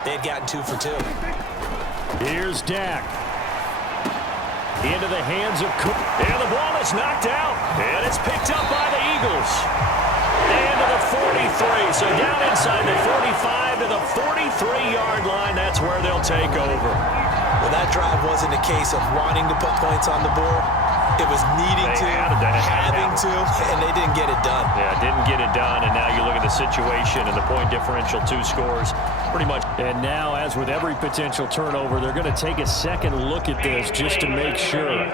They had gotten 2 for 2. Here's Dak. Into the hands of Cook. And the ball is knocked out. And it's picked up by the Eagles. And to the 43. So down inside the 45 to the 43-yard line. That's where they'll take over. Well, that drive wasn't a case of wanting to put points on the board. It was needing to, having to, and they didn't get it done. Yeah, didn't get it done, and now you look at the situation and the point differential, 2 scores, pretty much. And now, as with every potential turnover, they're going to take a second look at this just to make sure.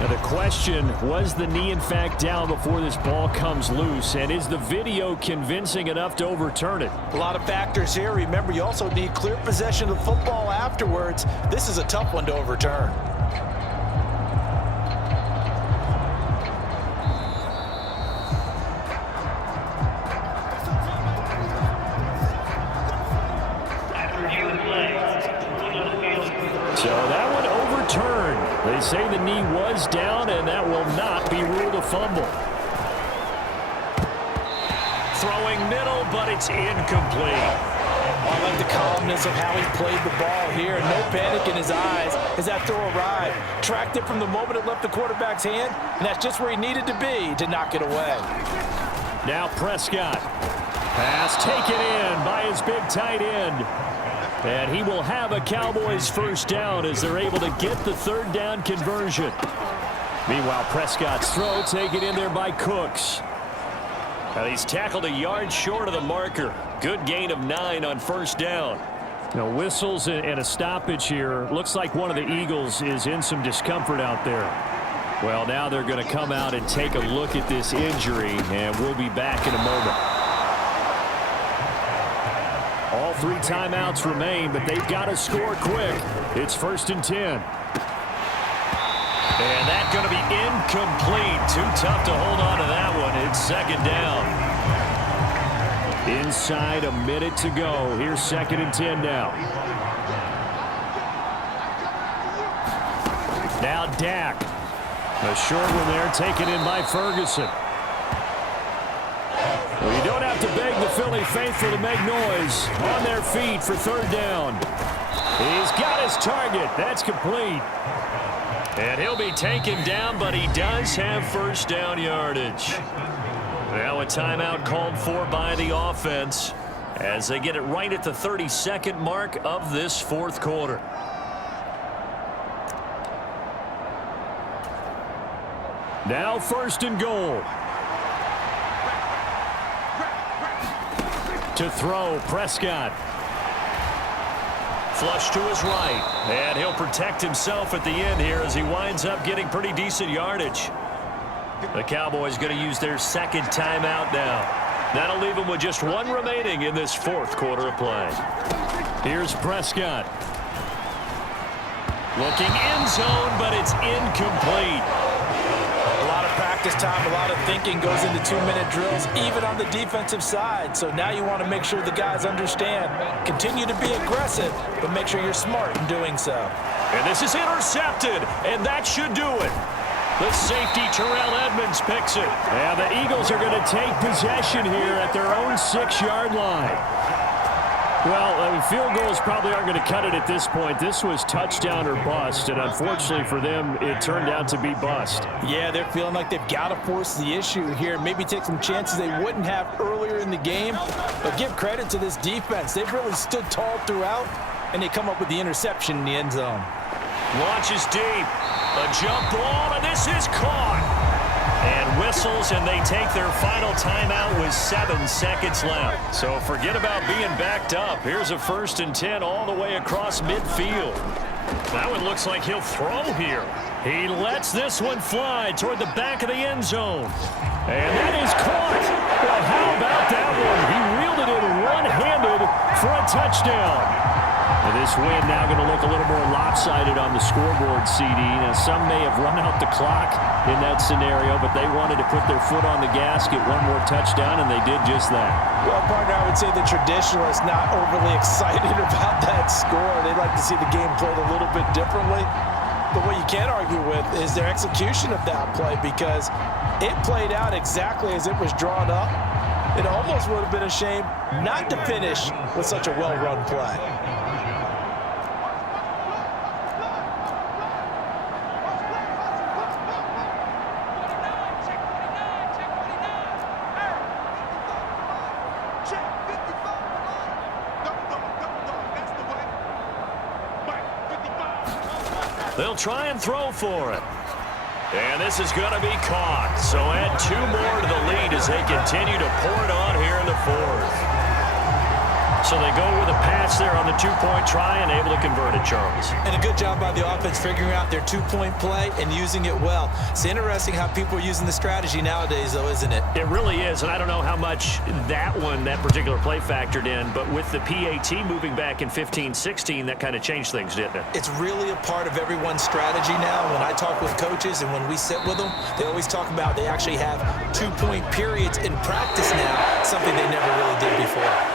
Now the question, was the knee in fact down before this ball comes loose, and is the video convincing enough to overturn it? A lot of factors here. Remember, you also need clear possession of the football afterwards. This is a tough one to overturn. So that one overturned. They say the knee was down, and that will not be ruled a fumble. Throwing middle, but it's incomplete. I like the calmness of how he played the ball here. No panic in his eyes as that throw arrived. Tracked it from the moment it left the quarterback's hand, and that's just where he needed to be to knock it away. Now Prescott. Pass taken in by his big tight end. And he will have a Cowboys first down as they're able to get the 3rd down conversion. Meanwhile, Prescott's throw taken in there by Cooks. Now he's tackled a yard short of the marker. Good gain of 9 on first down. Now whistles and a stoppage here. Looks like one of the Eagles is in some discomfort out there. Well, now they're going to come out and take a look at this injury, and we'll be back in a moment. All 3 timeouts remain, but they've got to score quick. It's 1st and 10. And that's going to be incomplete. Too tough to hold on to that one. It's 2nd down. Inside a minute to go. Here's 2nd and 10 now. Now Dak. A short one there taken in by Ferguson. Well, you don't have to beg the Philly faithful to make noise. On their feet for 3rd down. He's got his target. That's complete. And he'll be taken down, but he does have first down yardage. Now a timeout called for by the offense as they get it right at the 32nd mark of this 4th quarter. Now 1st and goal. To throw, Prescott. Flush to his right. And he'll protect himself at the end here as he winds up getting pretty decent yardage. The Cowboys going to use their 2nd timeout now. That'll leave them with just 1 remaining in this 4th quarter of play. Here's Prescott. Looking end zone, but it's incomplete. Practice time, a lot of thinking goes into 2-minute drills, even on the defensive side. So now you want to make sure the guys understand. Continue to be aggressive, but make sure you're smart in doing so. And this is intercepted, and that should do it. The safety, Terrell Edmonds, picks it. And the Eagles are going to take possession here at their own 6-yard line. Well, field goals probably aren't going to cut it at this point. This was touchdown or bust, and unfortunately for them, it turned out to be bust. Yeah, they're feeling like they've got to force the issue here. Maybe take some chances they wouldn't have earlier in the game. But give credit to this defense. They've really stood tall throughout, and they come up with the interception in the end zone. Launches deep. A jump ball, and this is caught. And whistles, and they take their final timeout with 7 seconds left. So forget about being backed up. Here's a 1st and 10 all the way across midfield. That one looks like he'll throw here. He lets this one fly toward the back of the end zone. And that is caught. Well, how about that one? He reeled it in one-handed for a touchdown. And this win now going to look a little more lopsided on the scoreboard, CD. Now, some may have run out the clock in that scenario, but they wanted to put their foot on the gas, get one more touchdown, and they did just that. Well, partner, I would say the traditionalists not overly excited about that score. They'd like to see the game played a little bit differently. But what you can't argue with is their execution of that play, because it played out exactly as it was drawn up. It almost would have been a shame not to finish with such a well-run play. They'll try and throw for it. And this is going to be caught. So add 2 more to the lead as they continue to pour it on here in the 4th. So they go with a pass there on the 2-point try and able to convert it, Charles. And a good job by the offense figuring out their 2-point play and using it well. It's interesting how people are using the strategy nowadays, though, isn't it? It really is, and I don't know how much that particular play factored in, but with the PAT moving back in 15-16, that kind of changed things, didn't it? It's really a part of everyone's strategy now. When I talk with coaches and when we sit with them, they always talk about they actually have 2-point periods in practice now, something they never really did before.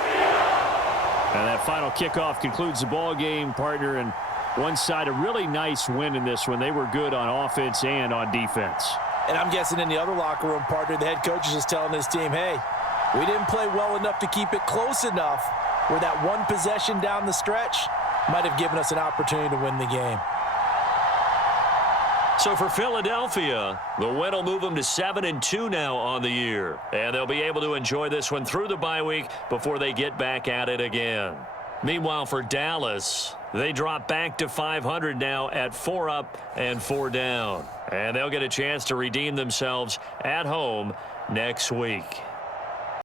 And that final kickoff concludes the ball game, partner. And one side, a really nice win in this one. They were good on offense and on defense. And I'm guessing in the other locker room, partner, the head coach is just telling his team, hey, we didn't play well enough to keep it close enough where that one possession down the stretch might have given us an opportunity to win the game. So for Philadelphia, the win will move them to 7-2 now on the year. And they'll be able to enjoy this one through the bye week before they get back at it again. Meanwhile, for Dallas, they drop back to 500 now at 4 up and 4 down. And they'll get a chance to redeem themselves at home next week.